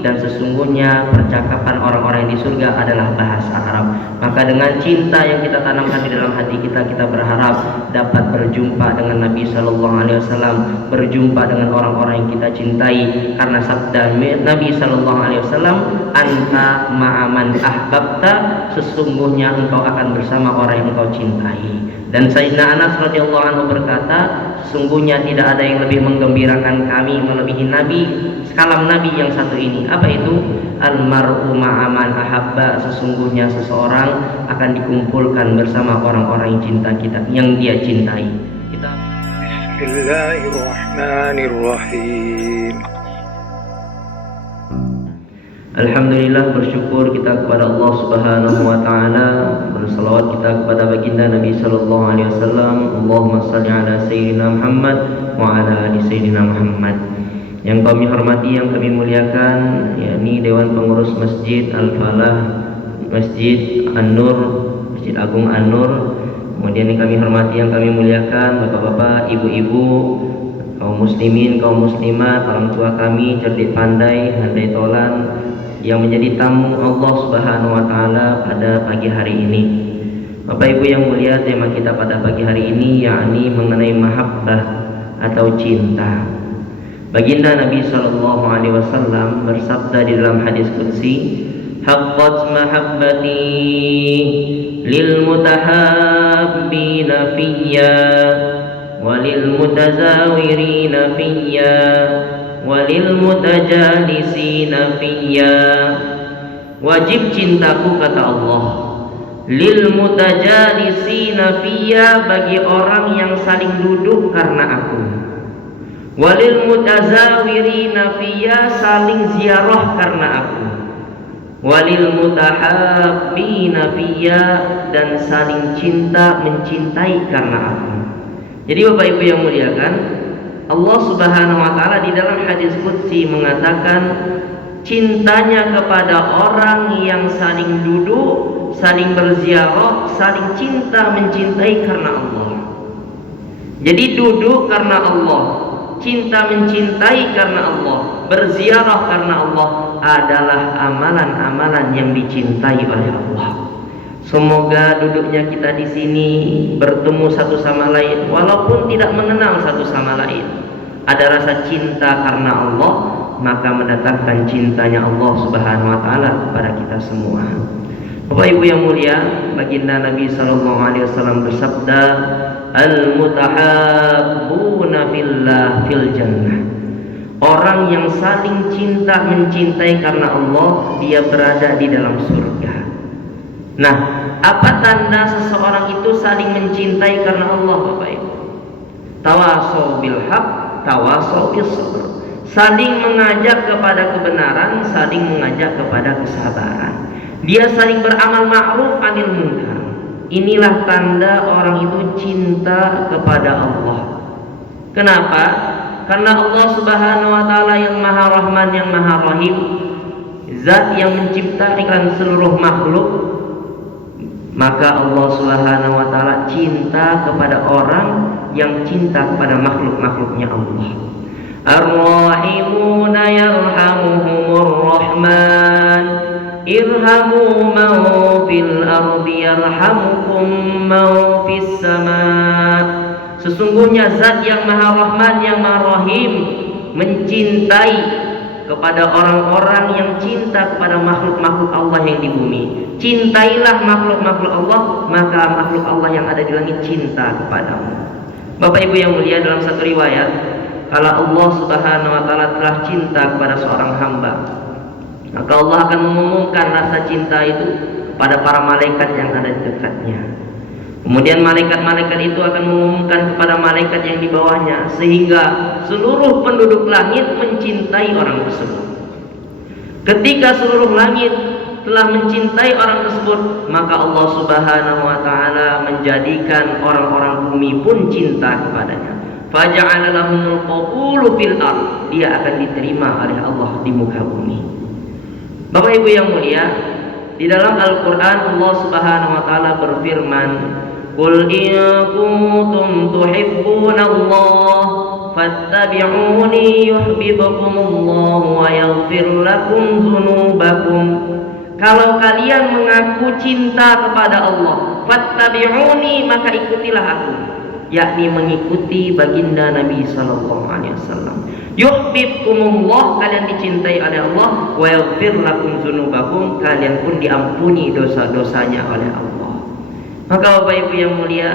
dan sesungguhnya percakapan orang-orang yang di surga adalah bahasa Arab. Maka dengan cinta yang kita tanamkan di dalam hati kita, kita berharap dapat berjumpa dengan Nabi Sallallahu Alaihi Wasallam, berjumpa dengan orang-orang yang kita cintai, karena sabda Nabi Sallallahu Alaihi Wasallam, anta ma'aman ahbabta, sesungguhnya engkau akan bersama orang yang engkau cintai. Dan Sayyidina Anas radhiyallahu anhu berkata, sesungguhnya tidak ada yang lebih menggembirakan kami melebihi Nabi, kalam Nabi yang satu ini. Apa itu? Almar'u ma'aman ahabba, sesungguhnya seseorang akan dikumpulkan bersama orang-orang yang cinta kita, yang dia cintai. Kita Bismillahirrahmanirrahim. Alhamdulillah, bersyukur kita kepada Allah Subhanahu wa taala, berselawat kita kepada baginda Nabi sallallahu alaihi wasallam. Allahumma shalli ala sayyidina Muhammad wa ala ali sayyidina Muhammad. Yang kami hormati, yang kami muliakan, yakni Dewan Pengurus Masjid Al-Falah, Masjid An-Nur, Masjid Agung An-Nur. Kemudian yang kami hormati, yang kami muliakan, bapak-bapak, ibu-ibu, kaum muslimin, kaum muslimat, orang tua kami, cerdik pandai, handai tolan, yang menjadi tamu Allah Subhanahu wa taala pada pagi hari ini. Bapak Ibu yang mulia, tema kita pada pagi hari ini yakni mengenai mahabbah atau cinta. Baginda Nabi sallallahu alaihi wasallam bersabda di dalam hadis qudsi, haqqat mahabbati lil mutahabbina fiyya walil mutazawirina fiyya walil mutajalisina fiyya. Wajib cintaku, kata Allah, lil mutajalisina fiyya, bagi orang yang saling duduk karena aku, walil mutazawirina fiyya, saling ziarah karena aku, walil mutahabbina fiyya, dan saling cinta mencintai karena aku. Jadi Bapak Ibu yang muliakan, Allah Subhanahu wa taala di dalam hadis qudsi mengatakan cintanya kepada orang yang saling duduk, saling berziarah, saling cinta mencintai karena Allah. Jadi duduk karena Allah, cinta mencintai karena Allah, berziarah karena Allah adalah amalan-amalan yang dicintai oleh Allah. Semoga duduknya kita di sini bertemu satu sama lain, walaupun tidak mengenal satu sama lain, ada rasa cinta karena Allah, maka mendatangkan cintanya Allah Subhanahu wa taala kepada kita semua. Bapak Ibu yang mulia, baginda Nabi sallallahu alaihi wasallam bersabda, al-mutahabbuna fillah fil jannah. Orang yang saling cinta mencintai karena Allah, dia berada di dalam surga. Nah, apa tanda seseorang itu saling mencintai karena Allah, Bapak Ibu? Tawasau bil haq, tawasau bis sabr. Saling mengajak kepada kebenaran, saling mengajak kepada kesabaran. Dia saling beramal ma'ruf anil munkar. Inilah tanda orang itu cinta kepada Allah. Kenapa? Karena Allah Subhanahu wa taala yang Maha Rahman, yang Maha Rahim, zat yang menciptakan seluruh makhluk. Maka Allah Subhanahu wa taala cinta kepada orang yang cinta kepada makhluk-makhluknya Allah. Ar-rahimuna yarhamuhumur rahman, irhamu man fil ardi yarhamukum man fis sama. Sesungguhnya zat yang Maha Rahman, yang Maha Rahim mencintai kepada orang-orang yang cinta kepada makhluk-makhluk Allah yang di bumi. Cintailah makhluk-makhluk Allah, maka makhluk Allah yang ada di langit cinta kepadamu. Bapak Ibu yang mulia, dalam satu riwayat, kalau Allah Subhanahu wa taala telah cinta kepada seorang hamba, maka Allah akan mengumumkan rasa cinta itu kepada para malaikat yang ada di dekatnya. Kemudian malaikat-malaikat itu akan mengumumkan kepada malaikat yang di bawahnya, sehingga seluruh penduduk langit mencintai orang tersebut. Ketika seluruh langit telah mencintai orang tersebut, maka Allah Subhanahu wa taala menjadikan orang-orang bumi pun cinta kepadanya. Faja'ala lahumul qabulu fil ard, dia akan diterima oleh Allah di muka bumi. Bapak Ibu yang mulia, di dalam Al-Qur'an Allah Subhanahu wa taala berfirman, qul in kuntum tuhibbunallah fattabi'uni yuhibbukumullah wa yaghfir lakum dzunubakum. Kalau kalian mengaku cinta kepada Allah, fattabi'uni, maka ikutilah aku, yakni mengikuti baginda Nabi sallallahu alaihi wasallam. Yuhibbukumullah, kalian dicintai oleh Allah, wa yaghfir lakum dzunubakum, kalian pun diampuni dosa-dosanya oleh Allah. Maka Bapak Ibu yang mulia,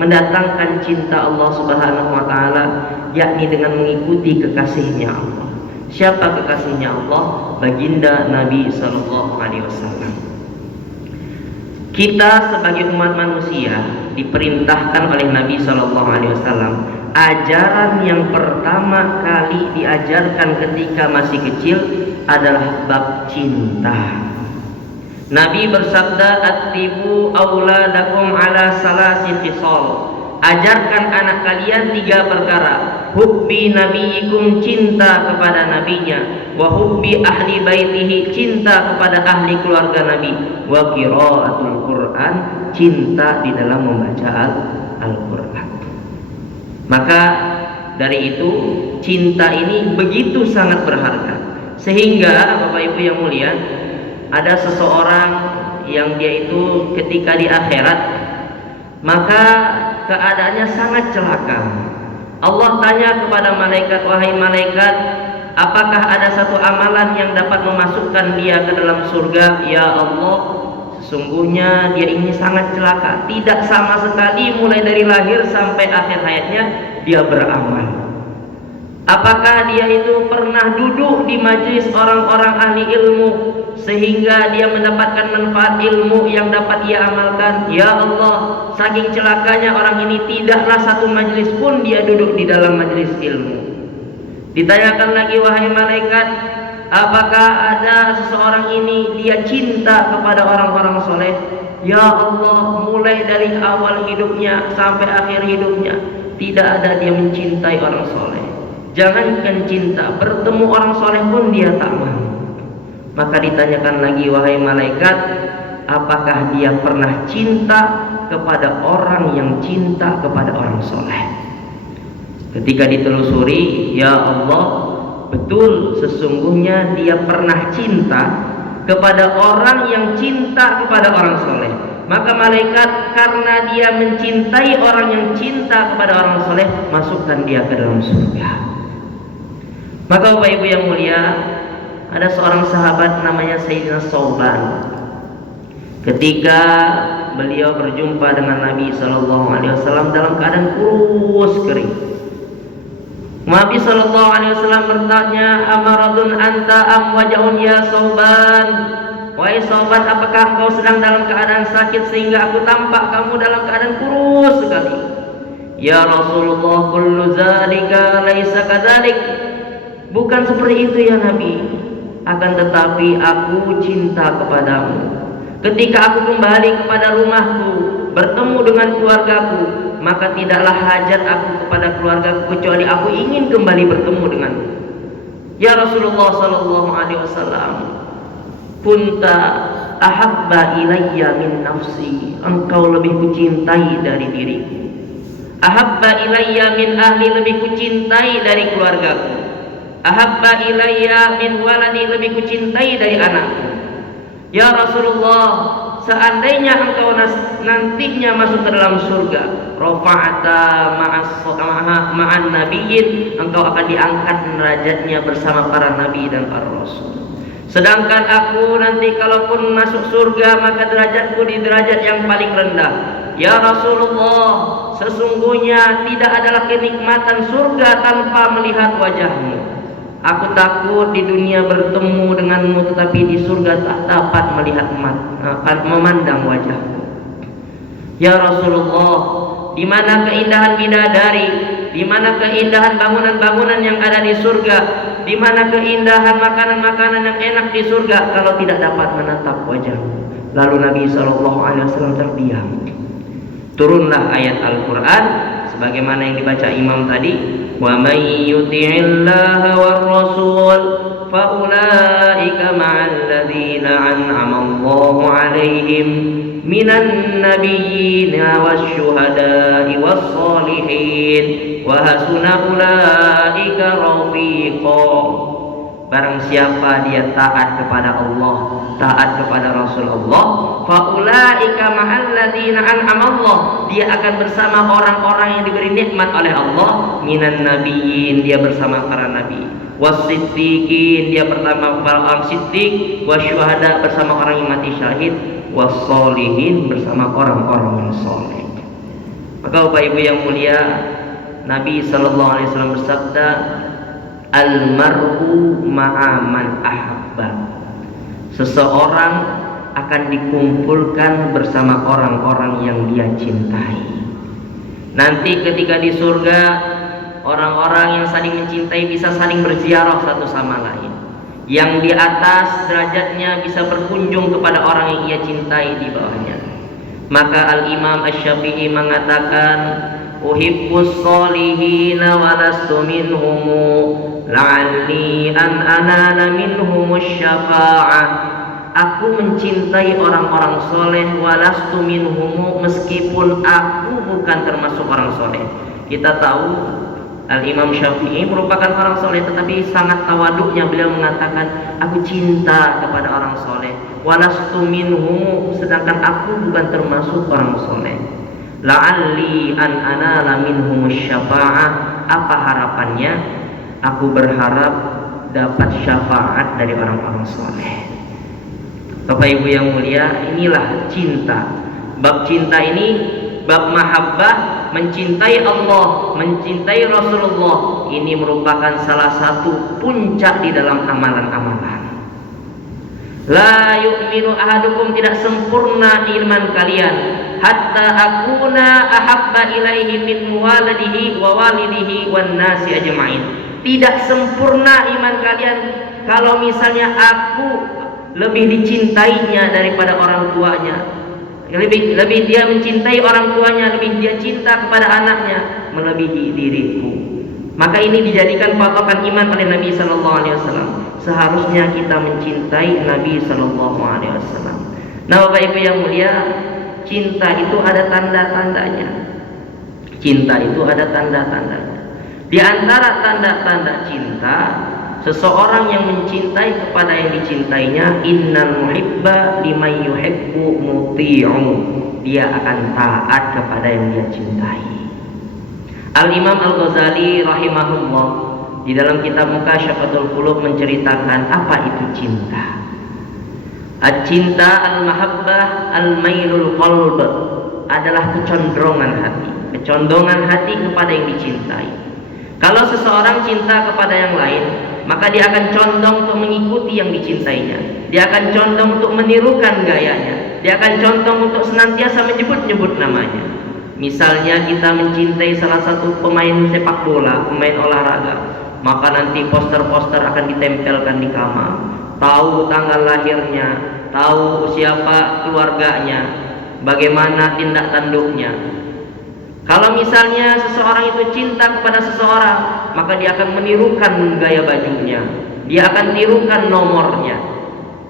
mendatangkan cinta Allah Subhanahu wa taala yakni dengan mengikuti kekasihnya Allah. Siapa kekasihnya Allah? Baginda Nabi sallallahu alaihi wasallam. Kita sebagai umat manusia diperintahkan oleh Nabi sallallahu alaihi wasallam, ajaran yang pertama kali diajarkan ketika masih kecil adalah bab cinta. Nabi bersabda, "Atibu auladakum ala salasi khisal." Ajarkan anak kalian 3 perkara. Hubbi nabiyikum, cinta kepada nabinya, wa hubbi ahli baitihi, cinta kepada ahli keluarga Nabi, wa qiraatul Quran, cinta di dalam membaca Al-Quran. Maka dari itu cinta ini begitu sangat berharga, sehingga Bapak Ibu yang mulia, ada seseorang yang dia itu ketika di akhirat maka keadaannya sangat celaka. Allah tanya kepada malaikat, "Wahai malaikat, apakah ada satu amalan yang dapat memasukkan dia ke dalam surga?" "Ya Allah, sesungguhnya dia ini sangat celaka, tidak sama sekali mulai dari lahir sampai akhir hayatnya dia beramal." Apakah dia itu pernah duduk di majelis orang-orang ahli ilmu sehingga dia mendapatkan manfaat ilmu yang dapat ia amalkan? "Ya Allah, saking celakanya orang ini tidaklah satu majelis pun dia duduk di dalam majelis ilmu." Ditanyakan lagi, "Wahai malaikat, apakah ada seseorang ini dia cinta kepada orang-orang soleh?" "Ya Allah, mulai dari awal hidupnya sampai akhir hidupnya tidak ada dia mencintai orang soleh. Jangankan cinta, bertemu orang soleh pun dia tak mau." Maka ditanyakan lagi, "Wahai malaikat, apakah dia pernah cinta kepada orang yang cinta kepada orang soleh?" Ketika ditelusuri, "Ya Allah, betul, sesungguhnya dia pernah cinta kepada orang yang cinta kepada orang soleh." Maka malaikat, karena dia mencintai orang yang cinta kepada orang soleh, masukkan dia ke dalam surga. Maka Bapak Ibu yang mulia, ada seorang sahabat namanya Sayyidina Thauban. Ketika beliau berjumpa dengan Nabi sallallahu alaihi wasallam dalam keadaan kurus kering, Nabi sallallahu alaihi wasallam bertanya, "Amaradun anta am waja'un ya Thauban?" "Wahai Thauban, apakah kau sedang dalam keadaan sakit sehingga aku tampak kamu dalam keadaan kurus sekali?" "Ya Rasulullah, kullu dzalika laisa kadzalik." "Bukan seperti itu ya Nabi, akan tetapi aku cinta kepadamu. Ketika aku kembali kepada rumahku, bertemu dengan keluargaku, maka tidaklah hajat aku kepada keluargaku kecuali aku ingin kembali bertemu denganmu." "Ya Rasulullah sallallahu alaihi wasallam, kunta ahabba ilayya min nafsi." Engkau lebih kucintai dari diriku. "Ahabba ilayya min ahli," lebih kucintai dari keluargaku. "Ahabba ilayya min waladi," lebih kucintai dari anakku. "Ya Rasulullah, seandainya engkau nantinya masuk ke dalam surga, rafa'ata ma'an nabiyyin, engkau akan diangkat derajatnya bersama para nabi dan para rasul. Sedangkan aku nanti kalaupun masuk surga, maka derajatku di derajat yang paling rendah. Ya Rasulullah, sesungguhnya tidak adalah kenikmatan surga tanpa melihat wajahmu. Aku takut di dunia bertemu denganmu, tetapi di surga tak dapat melihat memandang wajahmu. Ya Rasulullah, di mana keindahan bidadari, di mana keindahan bangunan-bangunan yang ada di surga, di mana keindahan makanan-makanan yang enak di surga, kalau tidak dapat menatap wajahmu." Lalu Nabi SAW terdiam. Turunlah ayat Al-Quran sebagaimana yang dibaca imam tadi, "Wa may yuti'illaha war rasul fa ulaika ma'al ladzina an'ama Allahu 'alaihim minan nabiyyina wasyuhada'i wassalihin wa hasuna ulaika rafiqa. Barang siapa dia taat kepada Allah, taat kepada Rasulullah, faulaika ma'al ladzina an'ama Allah, dia akan bersama orang-orang yang diberi nikmat oleh Allah. Minan nabiyyin, dia bersama para nabi, wasiddiqin, dia bersama para orang siddiq, wasyuhada, bersama orang yang mati syahid, wassolihin, bersama orang-orang yang soleh. Maka Bapak Ibu yang mulia, Nabi sallallahu alaihi wasallam bersabda, Al-mar'u ma'a man ahabba. Seseorang akan dikumpulkan bersama orang-orang yang dia cintai. Nanti ketika di surga, orang-orang yang saling mencintai bisa saling berziarah satu sama lain. Yang di atas derajatnya bisa berkunjung kepada orang yang ia cintai di bawahnya. Maka Al-Imam Asy-Syafi'i mengatakan, uhibbus solihina walastu minhumu la'alli an anala minhumus syafa'ah. Aku mencintai orang-orang soleh walastu minhumu, meskipun aku bukan termasuk orang soleh. Kita tahu Al-Imam Syafi'i merupakan orang soleh, tetapi sangat tawaduknya beliau mengatakan, aku cinta kepada orang soleh walastu minhumu, sedangkan aku bukan termasuk orang soleh. La'alli an anala minhumus syafa'ah. Apa harapannya? Aku berharap dapat syafaat dari orang-orang soleh. Bapak Ibu yang mulia, inilah cinta. Bab cinta ini, bab mahabbah, mencintai Allah, mencintai Rasulullah, ini merupakan salah satu puncak di dalam amalan-amalan. La yu'minu ahadukum, tidak sempurna iman kalian, hatta akuna ahabba ilaihi min waladihi wa walidihi wan nasi ajma'in. Tidak sempurna iman kalian kalau misalnya aku lebih dicintainya daripada orang tuanya, lebih dia mencintai orang tuanya, lebih dia cinta kepada anaknya melebihi diriku. Maka ini dijadikan patokan iman oleh Nabi sallallahu alaihi wasallam. Seharusnya kita mencintai Nabi sallallahu alaihi wasallam. Nah, Bapak Ibu yang mulia, cinta itu ada tanda-tandanya. Cinta itu ada tanda-tandanya. Di antara tanda-tanda cinta, seseorang yang mencintai kepada yang dicintainya, innal muhibba liman yuhibbu muti'u. Dia akan taat kepada yang dia cintai. Al-Imam Al-Ghazali rahimahullah di dalam kitab Mukasyafatul Qulub menceritakan apa itu cinta. Cinta al-mahabbah al-mailul qalb, adalah kecondongan hati, kecondongan hati kepada yang dicintai. Kalau seseorang cinta kepada yang lain, maka dia akan condong untuk mengikuti yang dicintainya. Dia akan condong untuk menirukan gayanya. Dia akan condong untuk senantiasa menyebut-nyebut namanya. Misalnya kita mencintai salah satu pemain sepak bola, pemain olahraga, maka nanti poster-poster akan ditempelkan di kamar. Tahu tanggal lahirnya, tahu siapa keluarganya, bagaimana tindak tanduknya. Kalau misalnya seseorang itu cinta kepada seseorang, maka dia akan menirukan gaya bajunya, dia akan tirukan nomornya.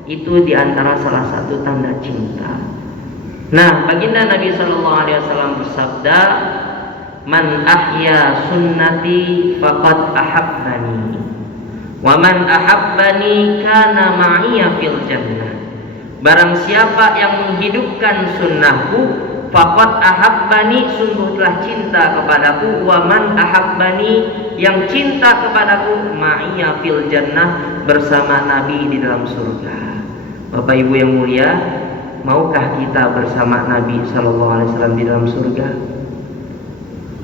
Itu diantara salah satu tanda cinta. Nah, baginda Nabi sallallahu alaihi wasallam bersabda, "Man ahya sunnati faqad ahabbani, wa man ahabbani kana ma'iya fil jannah." Barang siapa yang menghidupkan sunnahku, faqad ahabbani, sungguh telah cinta kepadaku, wa man ahabbani, yang cinta kepadaku, ma'iya fil jannah, bersama Nabi di dalam surga. Bapak Ibu yang mulia, maukah kita bersama Nabi sallallahu alaihi wasallam di dalam surga?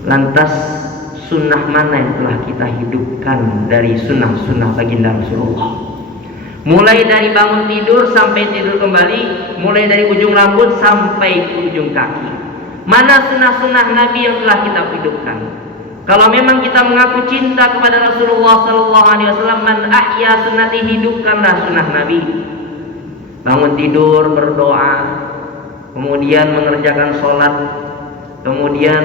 Lantas sunnah mana yang telah kita hidupkan dari sunnah-sunnah baginda Rasulullah? Mulai dari bangun tidur sampai tidur kembali, mulai dari ujung rambut sampai ujung kaki. Mana sunnah-sunnah Nabi yang telah kita hidupkan? Kalau memang kita mengaku cinta kepada Rasulullah sallallahu alaihi wasallam, man ahya sunnati, hidupkanlah sunnah Nabi. Bangun tidur berdoa, kemudian mengerjakan sholat, kemudian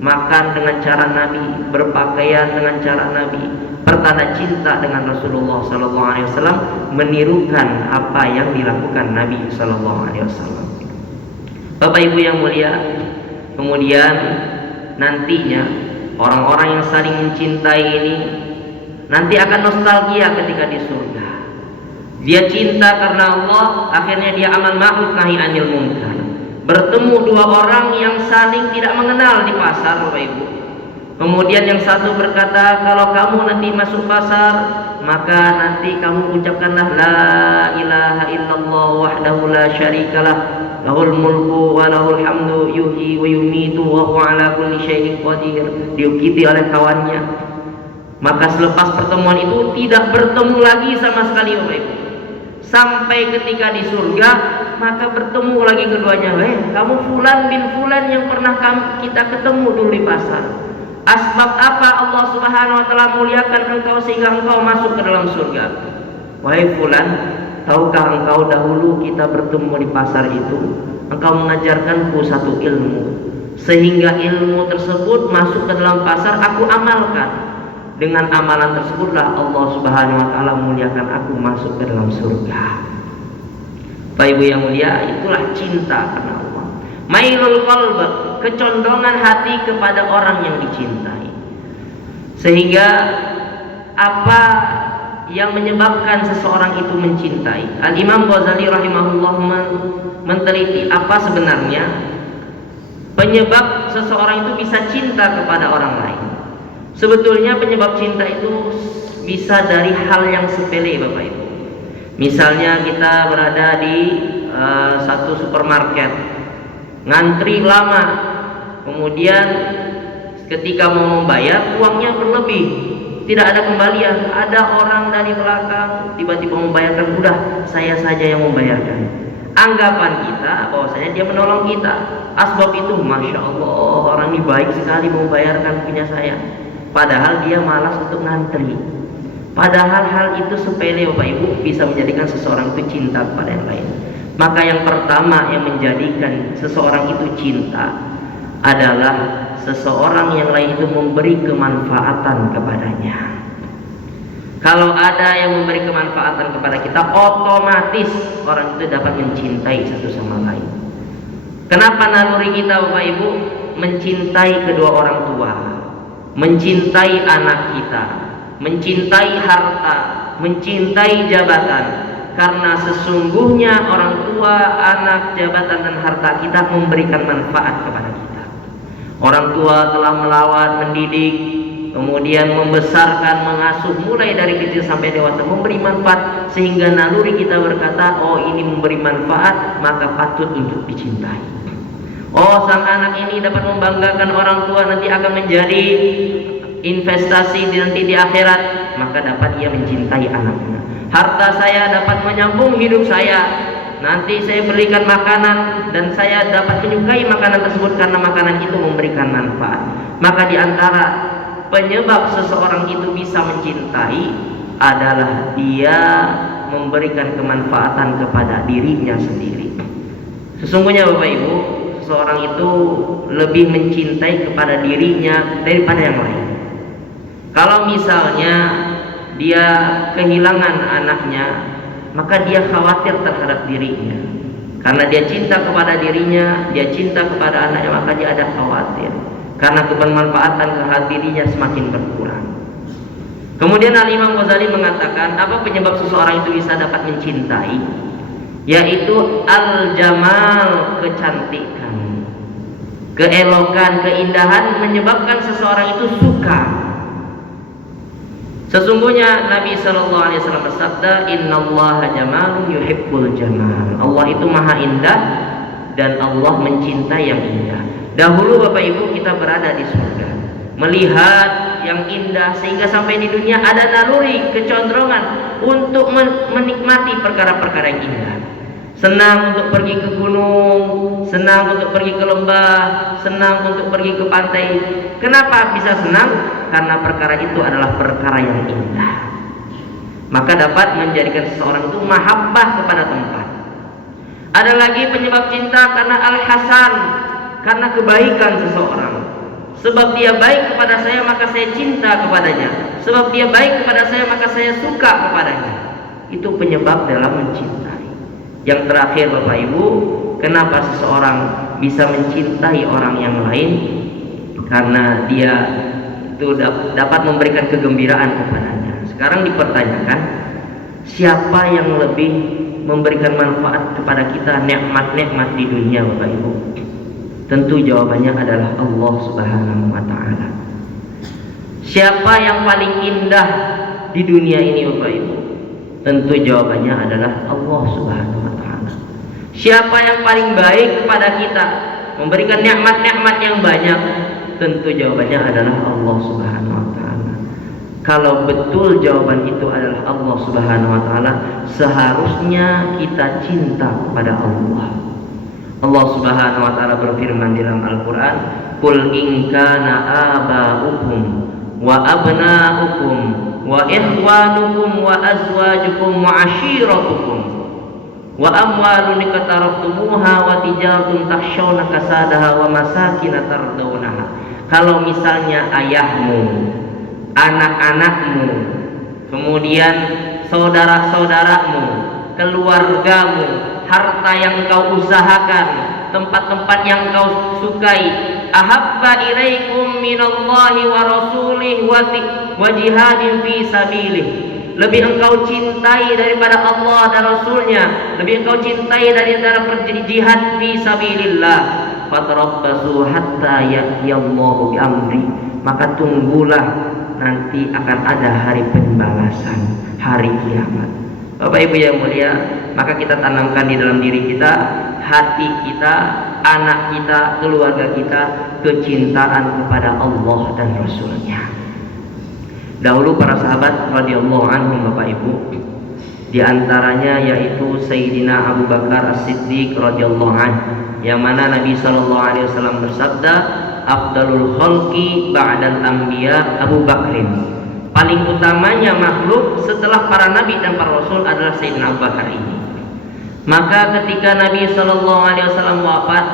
makan dengan cara Nabi, berpakaian dengan cara Nabi. Pertanda cinta dengan Rasulullah sallallahu alaihi wasallam, menirukan apa yang dilakukan Nabi sallallahu alaihi wasallam. Bapak Ibu yang mulia, kemudian nantinya orang-orang yang saling mencintai ini nanti akan nostalgia ketika di surga. Dia cinta karena Allah, akhirnya dia amal ma'ruf nahi anil munkar. Bertemu dua orang yang saling tidak mengenal di pasar, Bapak Ibu. Kemudian yang satu berkata, kalau kamu nanti masuk pasar, maka nanti kamu ucapkanlah la ilaha illallah wahdahu la syarikalah, lahul mulku wa lahul hamdu yuhyi wa yumitu wa huwa ala kulli syai'in qadir. Diukiti oleh kawannya. Maka selepas pertemuan itu tidak bertemu lagi sama sekali, Bapak Ibu. Sampai ketika di surga, maka bertemu lagi keduanya. Kamu fulan bin fulan yang pernah kita ketemu dulu di pasar. Asbab apa Allah Subhanahu wa taala muliakan engkau sehingga engkau masuk ke dalam surga? Wahai fulan, tahukah engkau dahulu kita bertemu di pasar itu, engkau mengajarkanku satu ilmu, sehingga ilmu tersebut masuk ke dalam pasar, aku amalkan. Dengan amalan tersebutlah Allah Subhanahu wa taala muliakan aku masuk ke dalam surga. Bapak Ibu yang mulia, itulah cinta karena Allah. Mailul qalb, kecondongan hati kepada orang yang dicintai. Sehingga apa yang menyebabkan seseorang itu mencintai? Al-Imam Ghazali rahimahullah meneliti apa sebenarnya penyebab seseorang itu bisa cinta kepada orang lain. Sebetulnya penyebab cinta itu bisa dari hal yang sepele, Bapak Ibu. Misalnya kita berada di satu supermarket, ngantri lama, kemudian ketika mau membayar uangnya berlebih, tidak ada kembalian, ada orang dari belakang tiba-tiba membayarkan, udah saya saja yang membayarkan. Anggapan kita bahwasanya dia menolong kita. Asbab itu, masya Allah, orang ini baik sekali membayarkan punya saya. Padahal dia malas untuk ngantri. Padahal hal itu sepele, Bapak Ibu, bisa menjadikan seseorang itu cinta kepada yang lain. Maka yang pertama yang menjadikan seseorang itu cinta adalah seseorang yang lain itu memberi kemanfaatan kepadanya. Kalau ada yang memberi kemanfaatan kepada kita, otomatis orang itu dapat mencintai satu sama lain. Kenapa naluri kita, Bapak Ibu, mencintai kedua orang tua, mencintai anak kita, mencintai harta, mencintai jabatan? Karena sesungguhnya orang tua, anak, jabatan, dan harta kita memberikan manfaat kepada kita. Orang tua telah melawat, mendidik, kemudian membesarkan, mengasuh mulai dari kecil sampai dewasa, memberi manfaat, sehingga naluri kita berkata, oh ini memberi manfaat, maka patut untuk dicintai. Oh, sang anak ini dapat membanggakan orang tua, nanti akan menjadi investasi nanti di akhirat, maka dapat ia mencintai anaknya. Harta saya dapat menyambung hidup saya, nanti saya berikan makanan dan saya dapat menyukai makanan tersebut karena makanan itu memberikan manfaat. Maka di antara penyebab seseorang itu bisa mencintai adalah dia memberikan kemanfaatan kepada dirinya sendiri. Sesungguhnya Bapak Ibu, seseorang itu lebih mencintai kepada dirinya daripada yang lain. Kalau misalnya dia kehilangan anaknya, maka dia khawatir terhadap dirinya. Karena dia cinta kepada dirinya, dia cinta kepada anaknya, maka dia ada khawatir. Karena kebermanfaatan kepada dirinya semakin berkurang. Kemudian Al-Imam Ghazali mengatakan, apa penyebab seseorang itu bisa dapat mencintai? Yaitu al-jamal, kecantikan, keelokan, keindahan menyebabkan seseorang itu suka. Sesungguhnya Nabi Shallallahu Alaihi Wasallam bersabda, Innallaha jamalun yuhibbul jamal. Allah itu maha indah dan Allah mencintai yang indah. Dahulu Bapak Ibu kita berada di surga, melihat yang indah sehingga sampai di dunia ada naluri, kecondrongan untuk menikmati perkara-perkara yang indah. Senang untuk pergi ke gunung, senang untuk pergi ke lembah, senang untuk pergi ke pantai. Kenapa bisa senang? Karena perkara itu adalah perkara yang indah. Maka dapat menjadikan seseorang itu mahabbah kepada tempat. Ada lagi penyebab cinta karena al-hasan, karena kebaikan seseorang. Sebab dia baik kepada saya, maka saya cinta kepadanya. Sebab dia baik kepada saya, maka saya suka kepadanya. Itu penyebab dalam mencintai. Yang terakhir Bapak Ibu, kenapa seseorang bisa mencintai orang yang lain karena dia itu dapat memberikan kegembiraan kepadanya. Sekarang dipertanyakan, siapa yang lebih memberikan manfaat kepada kita nikmat-nikmat di dunia, Bapak Ibu? Tentu jawabannya adalah Allah Subhanahu wa taala. Siapa yang paling indah di dunia ini, Bapak Ibu? Tentu jawabannya adalah Allah Subhanahu wa taala. Siapa yang paling baik kepada kita, memberikan nikmat-nikmat yang banyak? Tentu jawabannya adalah Allah Subhanahu wa taala. Kalau betul jawaban itu adalah Allah Subhanahu wa taala, seharusnya kita cinta kepada Allah. Allah Subhanahu wa taala berfirman dalam Al-Qur'an, "Qul in kana aba'ukum wa abna'ukum wa ikhwanukum wa azwajukum wa ashiratukum wa amwalun iqtaraftumuha wa tijaratun takhshawna kasadaha wa masakin tardawnaha." Kalau misalnya ayahmu, anak-anakmu, kemudian saudara-saudaramu, keluargamu, harta yang kau usahakan, tempat-tempat yang kau sukai, ahabba ilaikum minallahi wa rasulih wa jihadin fi sabilih, lebih engkau cintai daripada Allah dan Rasulnya, lebih engkau cintai daripada jihad fi sabilillah, fatarabbasu hatta ya'tiyallahu bi amri, maka tunggulah, nanti akan ada hari pembalasan, hari kiamat. Bapak Ibu yang mulia, maka kita tanamkan di dalam diri kita, hati kita, anak kita, keluarga kita, kecintaan kepada Allah dan Rasulnya. Dahulu para sahabat radhiyallahu anhum, Bapak Ibu, di antaranya yaitu Sayyidina Abu Bakar As-Siddiq radhiyallahu anhu, yang mana Nabi sallallahu alaihi wasallam bersabda, afdalul khalqi ba'dal anbiya Abu Bakrin, paling utamanya makhluk setelah para nabi dan para rasul adalah Sayyidina Abu Bakar ini. Maka ketika Nabi sallallahu alaihi wasallam wafat,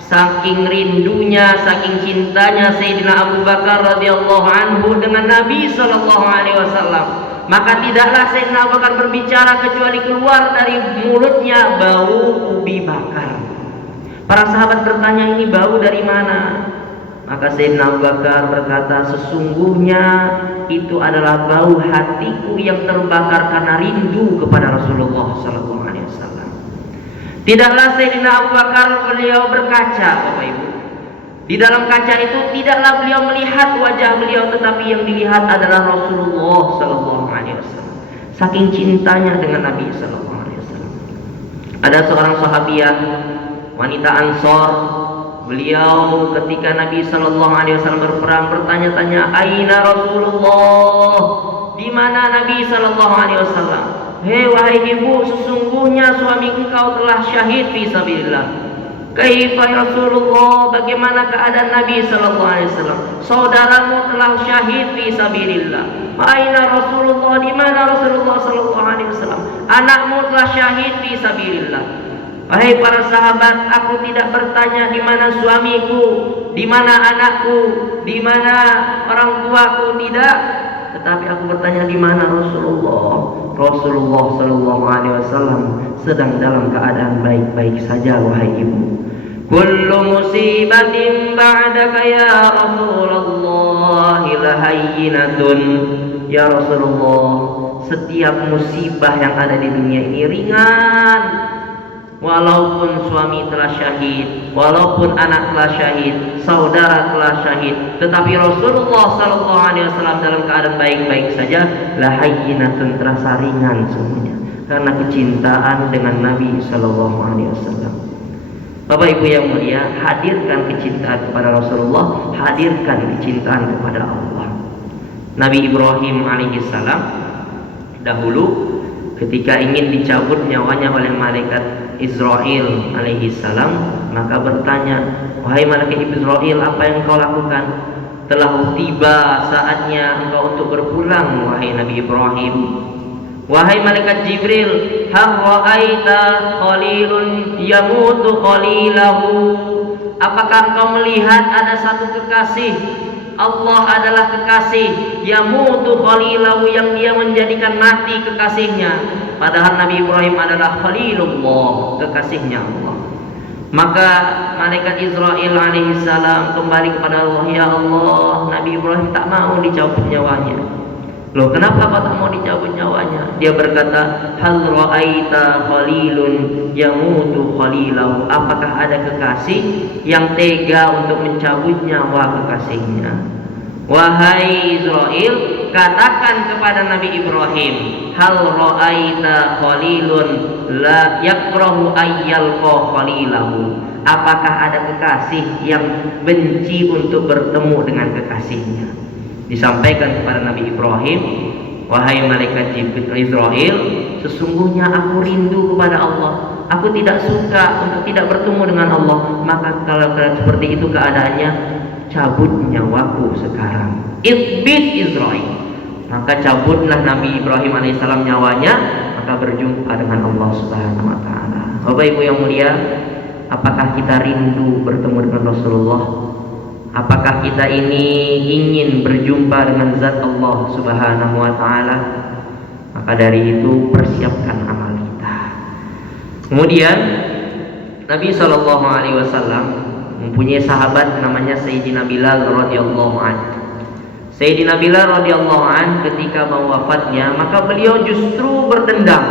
saking rindunya, saking cintanya Sayyidina Abu Bakar radhiyallahu anhu dengan Nabi sallallahu alaihi wasallam, maka tidaklah Sayyidina Abu Bakar berbicara kecuali keluar dari mulutnya bau ubi bakar. Para sahabat bertanya, ini bau dari mana? Maka Sayyidina Abu Bakar berkata, sesungguhnya itu adalah bau hatiku yang terbakar karena rindu kepada Rasulullah sallallahu alaihi wasallam. Tidaklah Sayyidina Abu Bakar beliau berkaca, Bapak Ibu. Di dalam kaca itu tidaklah beliau melihat wajah beliau, tetapi yang dilihat adalah Rasulullah sallallahu alaihi wasallam. Saking cintanya dengan Nabi sallallahu alaihi wasallam. Ada seorang sahabiah, wanita Ansor, beliau ketika Nabi sallallahu alaihi wasallam berperang bertanya-tanya, "Aina Rasulullah?" Di mana Nabi sallallahu alaihi wasallam? "Hei wahai ibu, sesungguhnya suami engkau telah syahid fi sabilillah." "Kaifa Rasulullah?" Bagaimana keadaan Nabi sallallahu alaihi wasallam? "Saudaramu telah syahid fi sabilillah." "Aina Rasulullah?" Di mana Rasulullah sallallahu alaihi wasallam? "Anakmu telah syahid fi sabilillah." Wahai para sahabat, aku tidak bertanya di mana suamiku, di mana anakku, di mana orang tuaku, tidak. Tetapi aku bertanya di mana Rasulullah. Rasulullah sallallahu alaihi wasallam sedang dalam keadaan baik-baik saja, wahai ibu. Kullu musibatin ba'daka ya Rasulullah lahayyinatun. Ya Rasulullah, setiap musibah yang ada di dunia ini ringan. Walaupun suami telah syahid, walaupun anak telah syahid, saudara telah syahid, tetapi Rasulullah sallallahu alaihi wasallam dalam keadaan baik-baik saja, lahayyinatun, terasa ringan semuanya karena kecintaan dengan Nabi sallallahu alaihi wasallam. Bapak Ibu yang mulia, hadirkan kecintaan kepada Rasulullah, hadirkan kecintaan kepada Allah. Nabi Ibrahim alaihissalam dahulu ketika ingin dicabut nyawanya oleh malaikat Israel alaihissalam, maka bertanya, "Wahai malaikat Israel, apa yang kau lakukan? Telah tiba saatnya engkau untuk berpulang, wahai Nabi Ibrahim." "Wahai malaikat Jibril, hal ra'aita khalilun yamutu khalilahu?" Apakah engkau melihat ada satu kekasih? Allah adalah kekasih, yamutu khalilahu, yang dia menjadikan mati kekasihnya. Padahal Nabi Ibrahim adalah Khalilullah, kekasihnya Allah. Maka malaikat Israil alaihissalam kembali kepada Allah, ya Allah, Nabi Ibrahim tak mau dicabut nyawanya. Loh, kenapa kau tak mau dicabut nyawanya? Dia berkata, hal ra'aita khalilun yamutu khalilahu. Apakah ada kekasih yang tega untuk mencabut nyawa kekasihnya? Wahai Israil, katakan kepada Nabi Ibrahim, hal ra'aita khalilun la yakrahu ayyalqa khalilahu. Apakah ada kekasih yang benci untuk bertemu dengan kekasihnya? Disampaikan kepada Nabi Ibrahim, wahai malaikat Israil, sesungguhnya aku rindu kepada Allah. Aku tidak suka untuk tidak bertemu dengan Allah. Maka kalau seperti itu keadaannya, cabut nyawaku sekarang. Itbit Israil. Maka cabutlah Nabi Ibrahim alaihissalam nyawanya, maka berjumpa dengan Allah Subhanahu wa taala. Bapak Ibu yang mulia, apakah kita rindu bertemu dengan Rasulullah? Apakah kita ini ingin berjumpa dengan zat Allah Subhanahu wa taala? Maka dari itu persiapkan amal kita. Kemudian Nabi sallallahu alaihi wasallam mempunyai sahabat namanya Sayyidina Bilal radhiyallahu anhu. Sayyidina Bilal radhiyallahu anhu ketika mau wafatnya, maka beliau justru bertendang,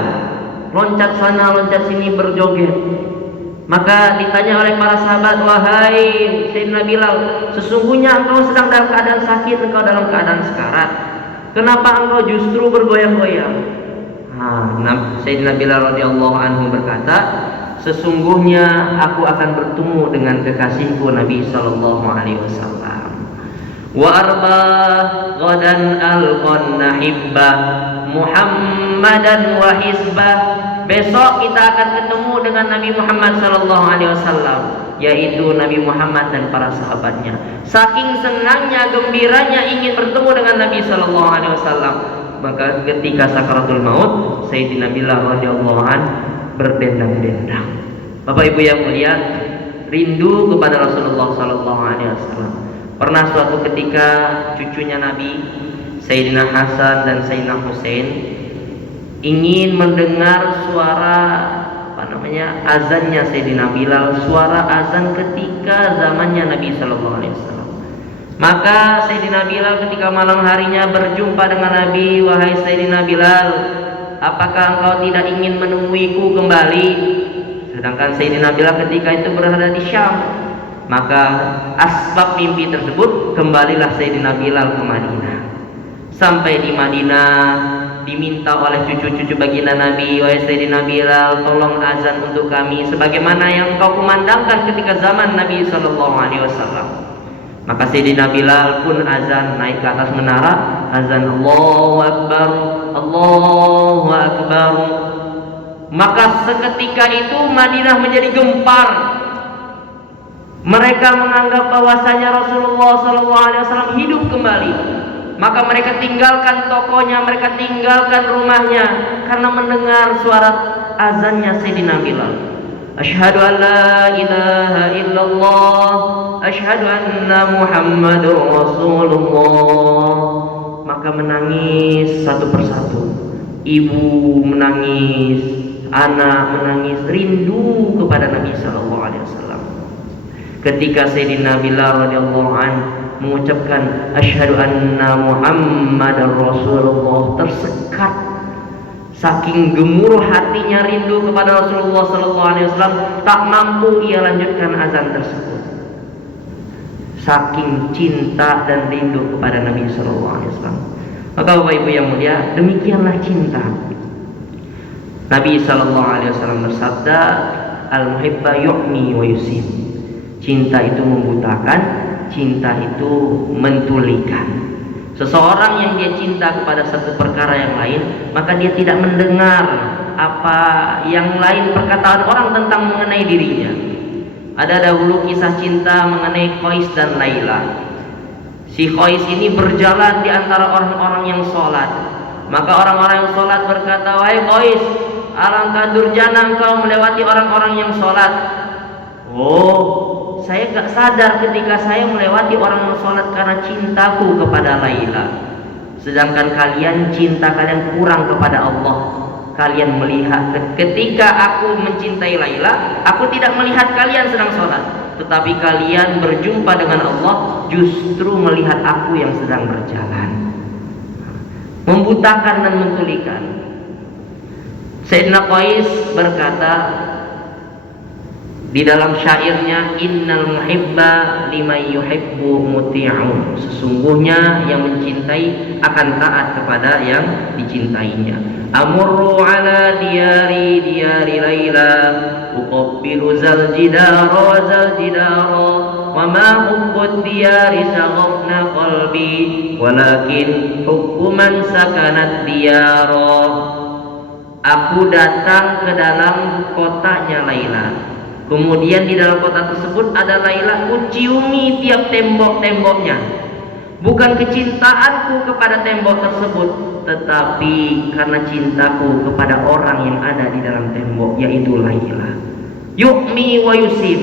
loncat sana loncat sini, berjoget. Maka ditanya oleh para sahabat, wahai Sayyidina Bilal, sesungguhnya engkau sedang dalam keadaan sakit, engkau dalam keadaan sekarat. Kenapa engkau justru bergoyang-goyang? Sayyidina Bilal radhiyallahu anhu berkata, sesungguhnya aku akan bertemu dengan kekasihku Nabi sallallahu alaihi wasallam. Wa arba ghadan alqan nahibbah Muhammadan wa hizbah. Besok kita akan ketemu dengan Nabi Muhammad sallallahu alaihi wasallam, yaitu Nabi Muhammad dan para sahabatnya. Saking senangnya, gembiranya ingin bertemu dengan Nabi sallallahu alaihi wasallam, maka ketika sakaratul maut, Sayyidina Bilal radhiyallahu anhu berdendang-dendang. Bapak Ibu yang mulia, rindu kepada Rasulullah sallallahu alaihi wasallam. Pernah suatu ketika cucunya Nabi, Sayyidina Hasan dan Sayyidina Husain, ingin mendengar suara azannya Sayyidina Bilal, suara azan ketika zamannya Nabi sallallahu alaihi wasallam. Maka Sayyidina Bilal ketika malam harinya berjumpa dengan Nabi, wahai Sayyidina Bilal, apakah engkau tidak ingin menemuiku kembali? Sedangkan Sayyidina Bilal ketika itu berada di Syam. Maka asbab mimpi tersebut, kembalilah Sayyidina Bilal ke Madinah. Sampai di Madinah, diminta oleh cucu-cucu baginda Nabi, wahai Sayyidina Bilal, tolong azan untuk kami sebagaimana yang engkau kumandangkan ketika zaman Nabi sallallahu alaihi wasallam. Maka Sayyidina Bilal pun azan, naik ke atas menara, azan Allahu Akbar, Allahu Akbar. Maka seketika itu Madinah menjadi gempar. Mereka menganggap bahwasanya Rasulullah sallallahu alaihi wasallam hidup kembali. Maka mereka tinggalkan tokonya, mereka tinggalkan rumahnya karena mendengar suara azannya Sayyidina Bilal. Asyhadu an la ilaha illallah, asyhadu anna Muhammadur Rasulullah. Maka menangis satu persatu. Ibu menangis, anak menangis, rindu kepada Nabi sallallahu alaihi wasallam. Ketika Sayyidina Bilal radhiyallahu anhu mengucapkan asyhadu anna Muhammadar Rasulullah, tersekat saking gemuruh hatinya rindu kepada Rasulullah sallallahu alaihi wasallam, tak mampu ia lanjutkan azan tersebut. Saking cinta dan rindu kepada Nabi sallallahu alaihi wasallam. Maka Bapak Ibu yang mulia, demikianlah cinta. Nabi sallallahu alaihi wasallam bersabda, al-muhibba yu'mi wa yusim. Cinta itu membutakan, cinta itu mentulikan. Seseorang yang dia cinta kepada satu perkara yang lain, maka dia tidak mendengar apa yang lain perkataan orang tentang mengenai dirinya. Ada dahulu kisah cinta mengenai Qais dan Laila. Si Qais ini berjalan di antara orang-orang yang sholat. Maka orang-orang yang sholat berkata, wahai Qais, alangkah durjana engkau melewati orang-orang yang sholat. Oh, saya gak sadar ketika saya melewati orang yang sholat karena cintaku kepada Laila. Sedangkan kalian, cinta kalian kurang kepada Allah. kalian melihat ketika aku mencintai Laila, aku tidak melihat kalian sedang sholat, tetapi kalian berjumpa dengan Allah justru melihat aku yang sedang berjalan. Membutakan dan mentulikan. Sayyidina Qais berkata di dalam syairnya, innal muhibba liman yuhibbu muti'un. Sesungguhnya yang mencintai akan taat kepada yang dicintainya. Amurru ala diyari Laila, uqabbilu zal jidara wa ma hubbud diyari saghafna qalbi, walakin hubbu man sakanat diyara. Aku datang ke dalam kotanya Laila. Kemudian di dalam kota tersebut ada Laila, ku ciumi tiap tembok-temboknya. Bukan kecintaanku kepada tembok tersebut, tetapi karena cintaku kepada orang yang ada di dalam tembok, yaitu Laila. Yu'mi wa yusim.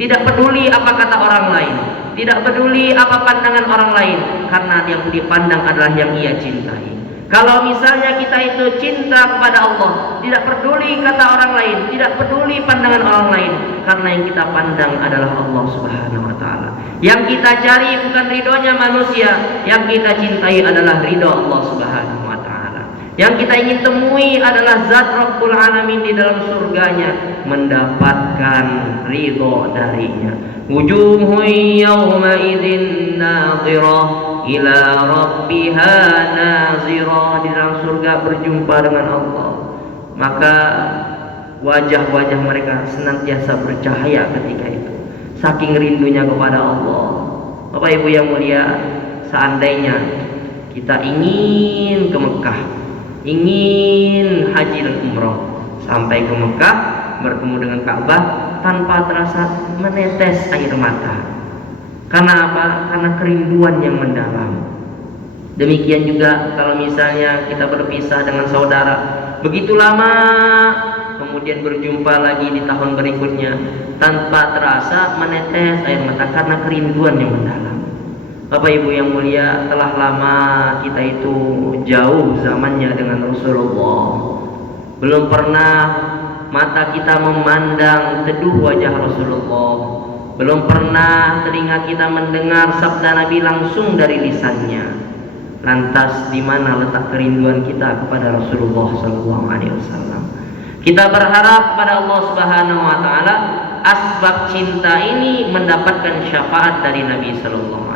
Tidak peduli apa kata orang lain, tidak peduli apa pandangan orang lain, karena yang dipandang adalah yang ia cintai. Kalau misalnya kita itu cinta kepada Allah, tidak peduli kata orang lain, tidak peduli pandangan orang lain, karena yang kita pandang adalah Allah Subhanahu wa taala. Yang kita cari bukan ridhonya manusia, yang kita cintai adalah ridho Allah Subhanahu wa taala. Yang kita ingin temui adalah zat Rabbul Alamin di dalam surganya, mendapatkan ridho darinya. Wujuhun yawma idzin nadhirah ila rabbiha nazirah. Di dalam surga berjumpa dengan Allah, maka wajah-wajah mereka senantiasa bercahaya ketika itu, saking rindunya kepada Allah. Bapak Ibu yang mulia, seandainya kita ingin ke Mekah, ingin haji dan umroh, sampai ke Mekah bertemu dengan Ka'bah tanpa terasa menetes air mata. Karena apa? Karena kerinduan yang mendalam. Demikian juga kalau misalnya kita berpisah dengan saudara begitu lama, kemudian berjumpa lagi di tahun berikutnya, tanpa terasa menetes air mata karena kerinduan yang mendalam. Bapak Ibu yang mulia, telah lama kita itu jauh zamannya dengan Rasulullah. Belum pernah mata kita memandang teduh wajah Rasulullah. Belum pernah telinga kita mendengar sabda Nabi langsung dari lisannya. Lantas di mana letak kerinduan kita kepada Rasulullah SAW? Kita berharap pada Allah Subhanahu wa taala asbab cinta ini mendapatkan syafaat dari Nabi SAW.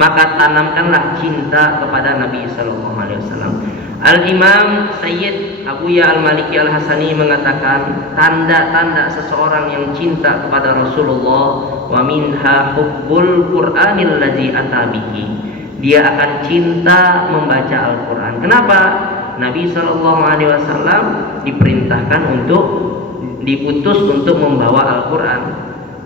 Maka tanamkanlah cinta kepada Nabi SAW. Al-Imam Sayyid Abuya Al-Maliki Al-Hasani mengatakan, tanda-tanda seseorang yang cinta kepada Rasulullah, wa minha hubbul Qur'anil ladzi atabihi. Dia akan cinta membaca Al-Quran. Kenapa? Nabi SAW diperintahkan diputus untuk membawa Al-Quran.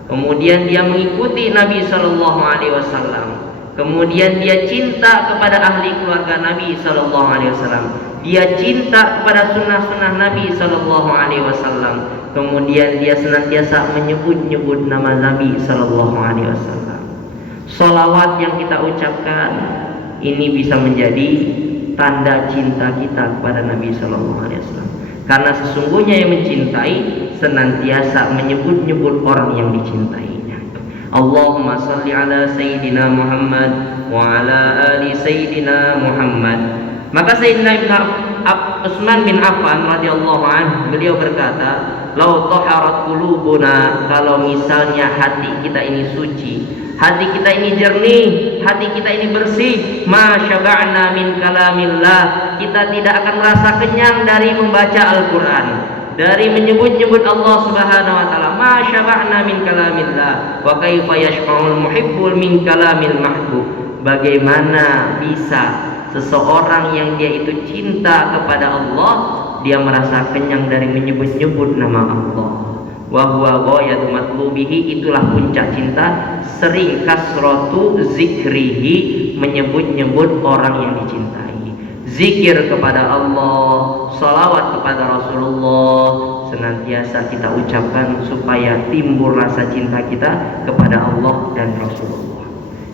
Kemudian dia mengikuti Nabi SAW. Kemudian dia cinta kepada ahli keluarga Nabi SAW. Dia cinta kepada sunnah-sunnah Nabi SAW. Kemudian dia senantiasa menyebut-nyebut nama Nabi SAW. Sholawat yang kita ucapkan ini bisa menjadi tanda cinta kita kepada Nabi SAW. Karena sesungguhnya yang mencintai senantiasa menyebut-nyebut orang yang dicintainya. Allahumma salli ala Sayyidina Muhammad wa ala ali Sayyidina Muhammad. Maka Sayyidina Utsman bin Affan radhiyallahu anhu, beliau berkata, "Lau taharat qulubuna," kalau misalnya hati kita ini suci, hati kita ini jernih, hati kita ini bersih, ma syaba'na min kalamillah, kita tidak akan merasa kenyang dari membaca Al-Quran, dari menyebut-nyebut Allah Subhanahu wa taala. Ma syaba'na min kalamillah, wa kaifa yashba'ul muhibbul min kalamil mahbub. Bagaimana bisa seseorang yang dia itu cinta kepada Allah, dia merasa kenyang dari menyebut-nyebut nama Allah. Wa huwa ghayatu matlubihi, itulah puncak cinta, sering kasratu zikrihi, menyebut-nyebut orang yang dicintai. Zikir kepada Allah, salawat kepada Rasulullah senantiasa kita ucapkan supaya timbul rasa cinta kita kepada Allah dan Rasulullah.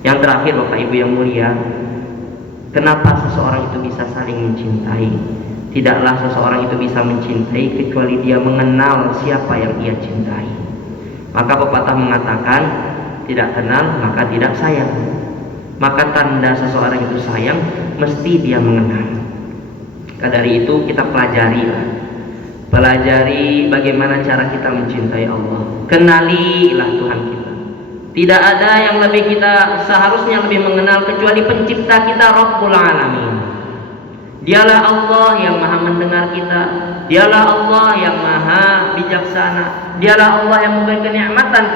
Yang terakhir Bapak Ibu yang mulia, kenapa seseorang itu bisa saling mencintai? Tidaklah seseorang itu bisa mencintai kecuali dia mengenal siapa yang ia cintai. Maka pepatah mengatakan, tidak kenal maka tidak sayang. Maka tanda seseorang itu sayang, mesti dia mengenal. Maka dari itu kita pelajari bagaimana cara kita mencintai Allah. Kenalilah Tuhan kita. Tidak ada yang lebih kita seharusnya lebih mengenal kecuali pencipta kita, Rabbul Alamin. Dialah Allah yang maha mendengar kita. Dialah Allah yang maha bijaksana. Dialah Allah yang memberi kenikmatan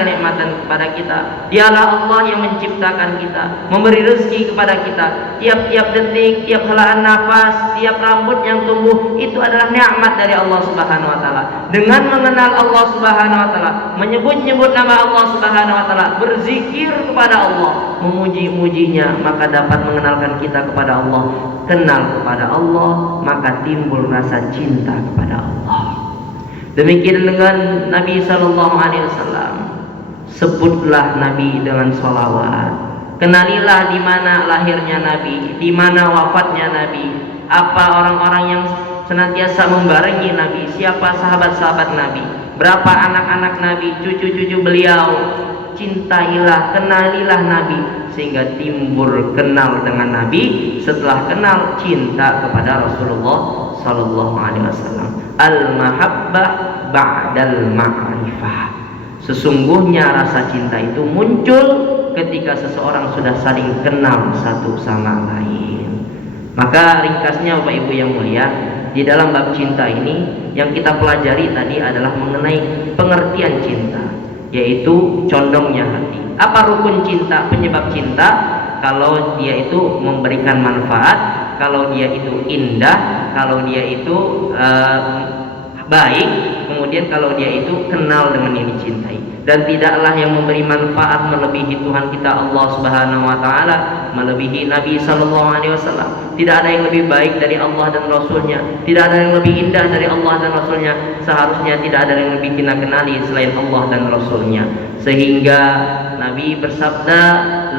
kepada kita. Dialah Allah yang menciptakan kita, memberi rezeki kepada kita. Tiap-tiap detik, tiap helaan nafas, tiap rambut yang tumbuh, itu adalah nikmat dari Allah Subhanahu wa taala. Dengan mengenal Allah Subhanahu wa taala, menyebut-nyebut nama Allah Subhanahu wa taala, berzikir kepada Allah, memuji-mujinya, maka dapat mengenalkan kita kepada Allah. Kenal kepada Allah, maka timbul rasa cinta kepada Allah. Demikian dengan Nabi Sallallahu Alaihi Wasallam. Sebutlah Nabi dengan sholawat. Kenalilah di mana lahirnya Nabi, di mana wafatnya Nabi, apa orang-orang yang senantiasa membarengi Nabi, siapa sahabat-sahabat Nabi, berapa anak-anak Nabi, cucu-cucu beliau. Cintailah, kenalilah Nabi, sehingga timbul kenal dengan Nabi. Setelah kenal, cinta kepada Rasulullah Sallallahu Alaihi Wasallam. Al-mahabbah ba'dal ma'rifah. Sesungguhnya rasa cinta itu muncul ketika seseorang sudah saling kenal satu sama lain. Maka ringkasnya Bapak Ibu yang mulia, di dalam bab cinta ini yang kita pelajari tadi adalah mengenai pengertian cinta, yaitu condongnya hati. Apa rukun cinta, penyebab cinta? Kalau dia itu memberikan manfaat, kalau dia itu indah, kalau dia itu baik, kemudian kalau dia itu kenal dengan yang dicintai. Dan tidaklah yang memberi manfaat melebihi Tuhan kita Allah Subhanahu wa taala, melebihi Nabi Sallallahu Alaihi Wasallam. Tidak ada yang lebih baik dari Allah dan Rasulnya, tidak ada yang lebih indah dari Allah dan Rasulnya. Seharusnya tidak ada yang lebih kita kenali selain Allah dan Rasulnya. Sehingga Nabi bersabda,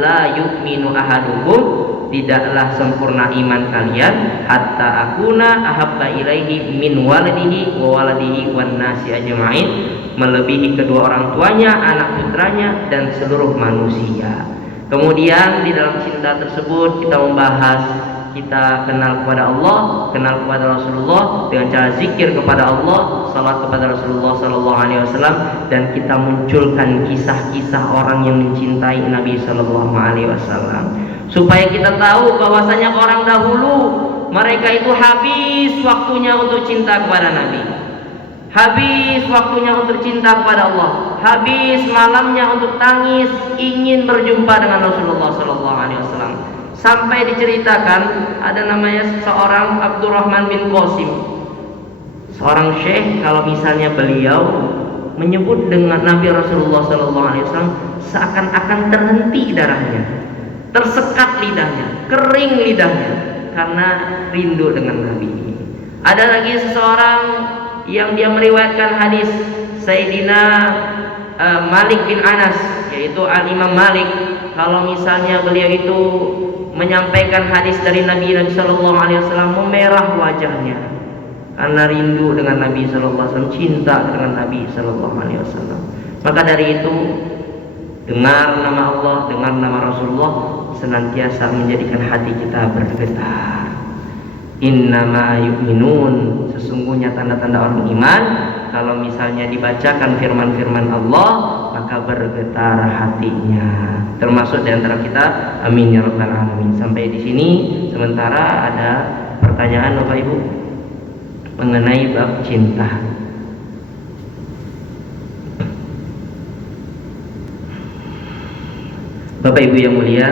la yu'minu ahadukum, tidaklah sempurna iman kalian hatta akuna ahabba ilaihi min waladihi wa waladihi wan nasi ajma'in, melebihi kedua orang tuanya, anak putranya, dan seluruh manusia. Kemudian di dalam cinta tersebut kita membahas, kita kenal kepada Allah, kenal kepada Rasulullah dengan cara zikir kepada Allah, salat kepada Rasulullah Sallallahu Alaihi Wasallam, dan kita munculkan kisah-kisah orang yang mencintai Nabi Sallallahu Alaihi Wasallam, supaya kita tahu bahwasanya orang dahulu mereka itu habis waktunya untuk cinta kepada Nabi, habis waktunya untuk cinta kepada Allah, habis malamnya untuk tangis ingin berjumpa dengan Rasulullah Sallallahu Alaihi Wasallam. Sampai diceritakan ada namanya seorang Abdurrahman bin Qasim, seorang syekh, kalau misalnya beliau menyebut dengan Nabi Rasulullah Sallallahu Alaihi Wasallam, seakan-akan terhenti darahnya, tersekat lidahnya, kering lidahnya karena rindu dengan Nabi. Ada lagi seseorang yang dia meriwayatkan hadis Sayyidina Malik bin Anas, yaitu Al-Imam Malik. Kalau misalnya beliau itu menyampaikan hadis dari Nabi Sallallahu Alaihi Wasallam, memerah wajahnya karena rindu dengan Nabi Sallallahu Alaihi Wasallam, cinta dengan Nabi Sallallahu Alaihi Wasallam. Maka dari itu, dengar nama Allah, dengar nama Rasulullah, senantiasa menjadikan hati kita bergetar. Innama yu'minun, sesungguhnya tanda-tanda orang iman, kalau misalnya dibacakan firman-firman Allah, maka bergetar hatinya. Termasuk di antara kita, amin ya rabbal alamin. Sampai di sini sementara. Ada pertanyaan Bapak Ibu mengenai bab cinta? Bapak Ibu yang mulia,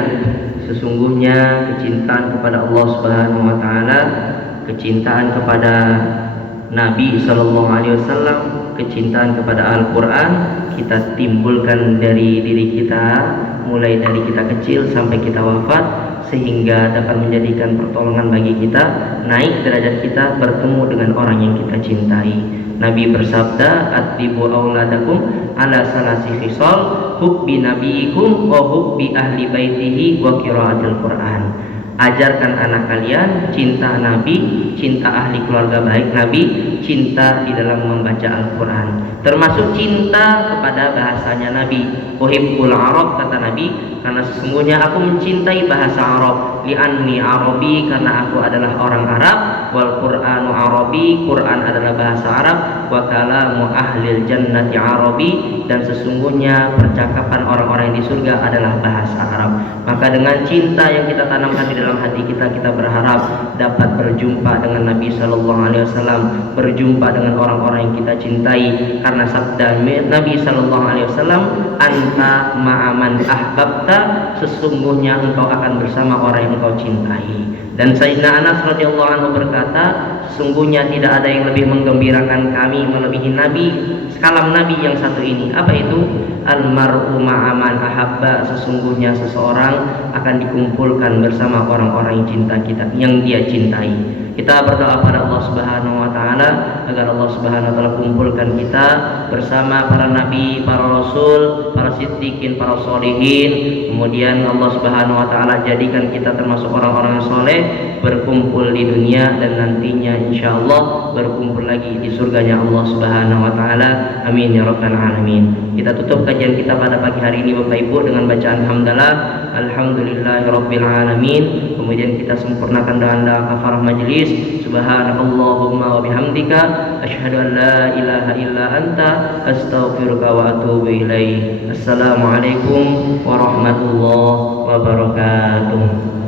sesungguhnya kecintaan kepada Allah Subhanahu wa taala, kecintaan kepada Nabi Sallallahu Alaihi Wasallam, kecintaan kepada Al-Quran kita timbulkan dari diri kita, mulai dari kita kecil sampai kita wafat, sehingga dapat menjadikan pertolongan bagi kita naik derajat kita bertemu dengan orang yang kita cintai. Nabi bersabda, "Addibu auladakum ala salasi khisal, hubbi nabiyikum wa hubbi ahli baitihi wa qiraatil Quran." Ajarkan anak kalian cinta Nabi, cinta ahli keluarga baik Nabi, cinta di dalam membaca Al-Quran, termasuk cinta kepada bahasanya Nabi. Uhibbul Arab, kata Nabi, karena sesungguhnya aku mencintai bahasa Arab. Li'anni Arabi, karena aku adalah orang Arab. Wal Qur'anu Arabi, Quran adalah bahasa Arab. Wa kalamu ahlil jannati Arabi, dan sesungguhnya percakapan orang-orang yang di surga adalah bahasa Arab. Maka dengan cinta yang kita tanamkan di dalam hati kita, kita berharap dapat berjumpa dengan Nabi Sallallahu Alaihi Wasallam, berjumpa dengan orang-orang yang kita cintai, karena sabda Nabi Sallallahu Alaihi Wasallam, anta ma'aman ahbabta, sesungguhnya engkau akan bersama orang yang engkau cintai. Dan Sayyidina Anas radhiyallahu anhu berkata, sesungguhnya tidak ada yang lebih menggembirakan kami melebihi Nabi, kalam Nabi yang satu ini. Apa itu? Almar'u ma'aman ahabba, sesungguhnya seseorang akan dikumpulkan bersama orang-orang yang cinta kita, yang dia cintai. Kita berdoa pada Allah Subhanahu wa taala agar Allah Subhanahu wa taala kumpulkan kita bersama para nabi, para rasul, para siddiqin, para sholihin. Kemudian Allah Subhanahu wa taala jadikan kita termasuk orang-orang yang soleh, berkumpul di dunia dan nantinya insyaallah berkumpul lagi di surganya Allah Subhanahu wa taala. Amin ya rabbal alamin. Kita tutup kajian kita pada pagi hari ini Bapak Ibu dengan bacaan hamdalah, alhamdulillahirabbil alamin. Kemudian kita sempurnakan doa kafarah majelis. Subhanakallahumma wa bihamdika asyhadu an la ilaha illa anta astaghfiruka wa atubu ilaik. Assalamualaikum warahmatullahi wabarakatuh.